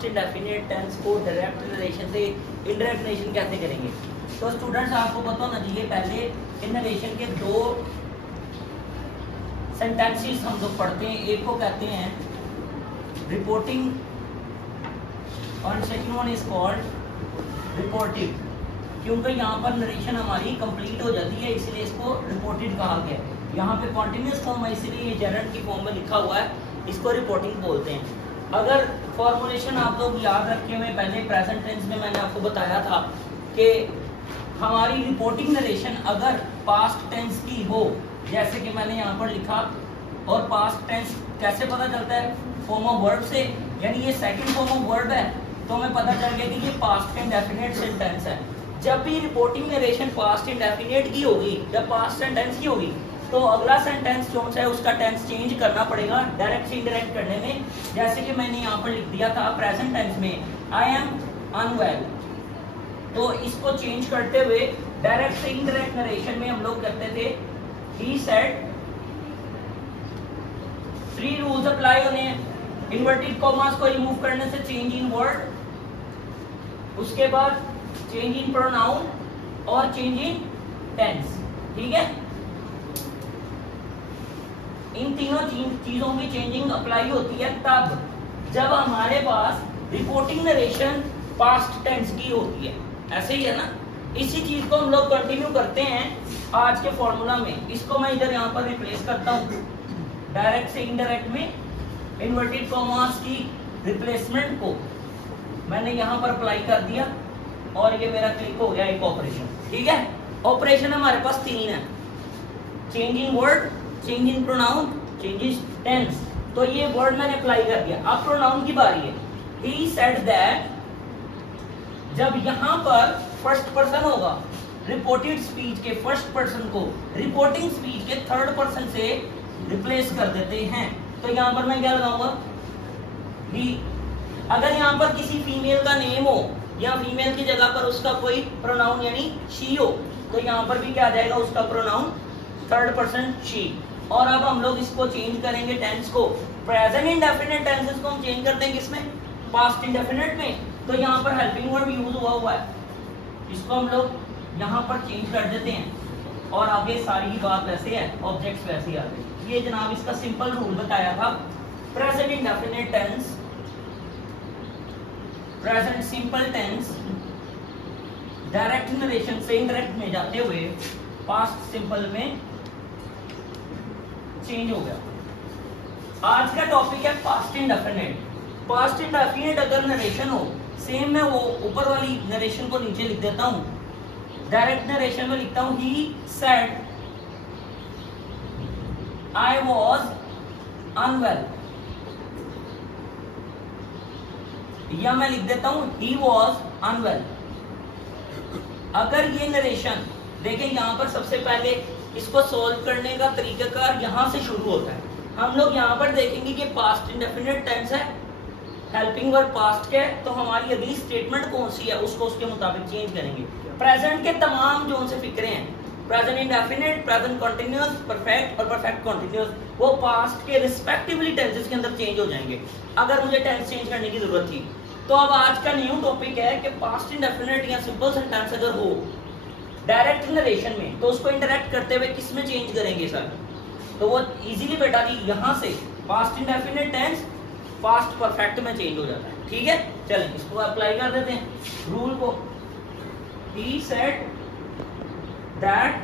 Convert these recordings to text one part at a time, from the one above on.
Past indefinite tense को direct narration से indirect narration कैसे करेंगे। तो स्टूडेंट्स आपको पता होना चाहिए पहले इन नरेशन के दो सेंटेंसेस हम लोग पढ़ते हैं, एक को कहते हैं रिपोर्टिंग और सेकंड वन इज कॉल्ड रिपोर्टिव। क्योंकि यहाँ पर नरेशन हमारी कंप्लीट हो जाती है इसलिए इसको रिपोर्टेड कहा गया है। यहाँ पे कॉन्टिन्यूस फॉर्म है इसलिए ये जेरेंट की फॉर्म में लिखा हुआ है, इसको रिपोर्टिंग बोलते हैं। अगर फॉर्मुलेशन आप लोग याद रखे हुए पहले प्रेजेंट टेंस में मैंने आपको बताया था कि हमारी रिपोर्टिंग नरेशन अगर पास्ट टेंस की हो, जैसे कि मैंने यहाँ पर लिखा, और पास्ट टेंस कैसे पता चलता है, फॉर्म ऑफ वर्ब से, यानी ये सेकंड फॉर्म ऑफ वर्ब है तो हमें पता चल गया कि ये पास्ट इंडेफिनिट सेंटेंस है। जब भी रिपोर्टिंग नरेशन पास्ट इंडेफिनिट की होगी, जब पास्ट सेंटेंस की होगी, तो अगला सेंटेंस जो है उसका टेंस चेंज करना पड़ेगा डायरेक्ट से इनडायरेक्ट करने में। जैसे कि मैंने यहाँ पर लिख दिया था प्रेजेंट टेंस में आई एम अनवेल, तो इसको चेंज करते हुए डायरेक्ट से इनडायरेक्ट नरेशन में हम लोग करते थे ही सेड, 3 रूल्स अप्लाई होने, इन्वर्टेड कॉमास को रिमूव करने से चेंज इन वर्ड, उसके बाद चेंज इन प्रोनाउन और चेंज इन टेंस। ठीक है, इन तीनों चीजों की चेंजिंग अप्लाई होती है तब जब हमारे पास रिपोर्टिंग नरेशन पास्ट टेंस की होती है। ऐसे ही है ना, इसी चीज को हम लोग कंटिन्यू करते हैं आज के फॉर्मूला में। इसको मैं इधर यहाँ पर रिप्लेस करता हूँ, डायरेक्ट से इनडायरेक्ट में इन्वर्टेड कॉमास की रिप्लेसमेंट को मैंने यहाँ पर अप्लाई कर दिया और ये मेरा क्लिक हो गया एक ऑपरेशन। ठीक है, ऑपरेशन हमारे पास 3 है, change in word, change in pronoun, change in tense. तो ये वर्ड मैंने अप्लाई कर दिया। अब प्रोनाउन की बारी है। ही सेड दैट, जब यहाँ पर फर्स्ट पर्सन होगा, रिपोर्टेड स्पीच के फर्स्ट पर्सन को रिपोर्टिंग स्पीच के थर्ड पर्सन से रिप्लेस कर देते हैं, तो यहाँ पर मैं क्या लगाऊंगा, ही। अगर यहाँ पर किसी फीमेल का नेम हो या फीमेल की जगह पर उसका कोई प्रोनाउन यानी शी हो, तो यहाँ पर भी क्या आ जाएगा, उसका प्रोनाउन थर्ड पर्सन शी। और अब हम लोग इसको चेंज करेंगे टेंस को, प्रेजेंट इंडेफिनिट टेंसेस को हम चेंज करते हैं किसमें, पास्ट इंडेफिनिट में। तो यहाँ पर हेल्पिंग वर्ब यूज हुआ है, इसको हम लोग यहाँ पर चेंज कर देते हैं और आगे सारी ही बात वैसे है, ऑब्जेक्ट्स वैसे आ गए। ये जनाब इसका सिंपल रूल बताया था। Present indefinite tense, present simple tense direct narration से इनडायरेक्ट में जाते हुए पास्ट सिंपल में चेंज हो गया। आज का टॉपिक है पास्ट इंडेफिनिट। पास्ट इंडेफिनिट अगर नरेशन हो, सेम मैं वो ऊपर वाली नरेशन को नीचे लिख देता हूं, डायरेक्ट नरेशन में लिखता हूं he said I was unwell, या मैं लिख देता हूं ही वॉज अनवेल। अगर ये नरेशन देखें, यहाँ पर सबसे पहले इसको सोल्व करने का तरीकाकार यहाँ से शुरू होता है। हम लोग यहाँ पर देखेंगे कि पास्ट इंडेफिनिट टेंस है, हेल्पिंग वर्ब पास्ट के, तो हमारी अगली स्टेटमेंट कौन सी है उसको उसके मुताबिक चेंज करेंगे। प्रेजेंट के तमाम जो उनसे फिक्रे हैं, present indefinite, present continuous, perfect और परफेक्ट कंटिन्यूअस, वो पास्ट के रिस्पेक्टिवली टेंसेस के अंदर चेंज हो जाएंगे अगर मुझे टेंस चेंज करने की जरूरत थी। तो अब आज का न्यू टॉपिक है कि पास्ट इंडेफिनिट या सिंपल सेंटेंस अगर हो डायरेक्ट नरेशन में, तो उसको इंडायरेक्ट करते हुए किस में चेंज करेंगे सर, तो वो इजीली बेटा जी यहाँ से past indefinite tense past perfect में चेंज हो जाता है। ठीक है, चलें इसको अप्लाई कर देते हैं रूल को। ही सेड दैट,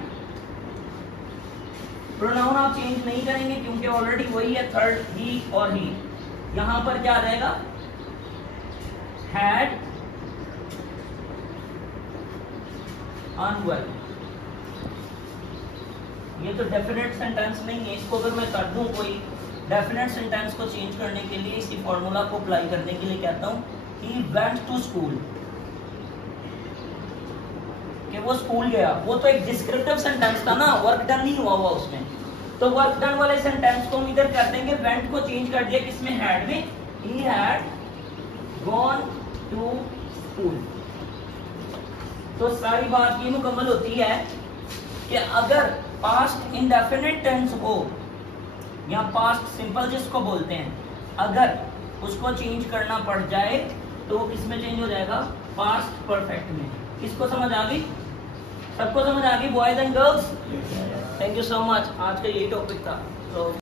प्रोनाउन आप चेंज नहीं करेंगे क्योंकि ऑलरेडी वही है, थर्ड ही और ही। यहां पर क्या आ जाएगा, हैड अनवेल। ये तो डेफिनेट सेंटेंस नहीं है, इसको अगर मैं कर दूं कोई डेफिनेट सेंटेंस को चेंज करने के लिए, इसी फॉर्मूला को अप्लाई करने के लिए कहता हूं ही वेंट टू स्कूल, कि वो स्कूल गया। वो तो एक डिस्क्रिप्टिव सेंटेंस था ना, वर्क डन नहीं हुआ हुआ उसमें, तो वर्क डन वाले सेंटेंस को हम इधर कर देंगे, वेंट को चेंज कर दिया किसमें, हैड में, he had gone to school. तो सारी बात ये मुकम्मल होती है कि अगर पास्ट इंडेफिनिट टेंस हो या पास्ट सिंपल जिसको बोलते हैं, अगर उसको चेंज करना पड़ जाए तो वो किस में चेंज हो जाएगा, पास्ट परफेक्ट में। किसको समझ आ गई, सबको समझ आ गई, boys and girls? Thank you so much. आज का यही टॉपिक था। तो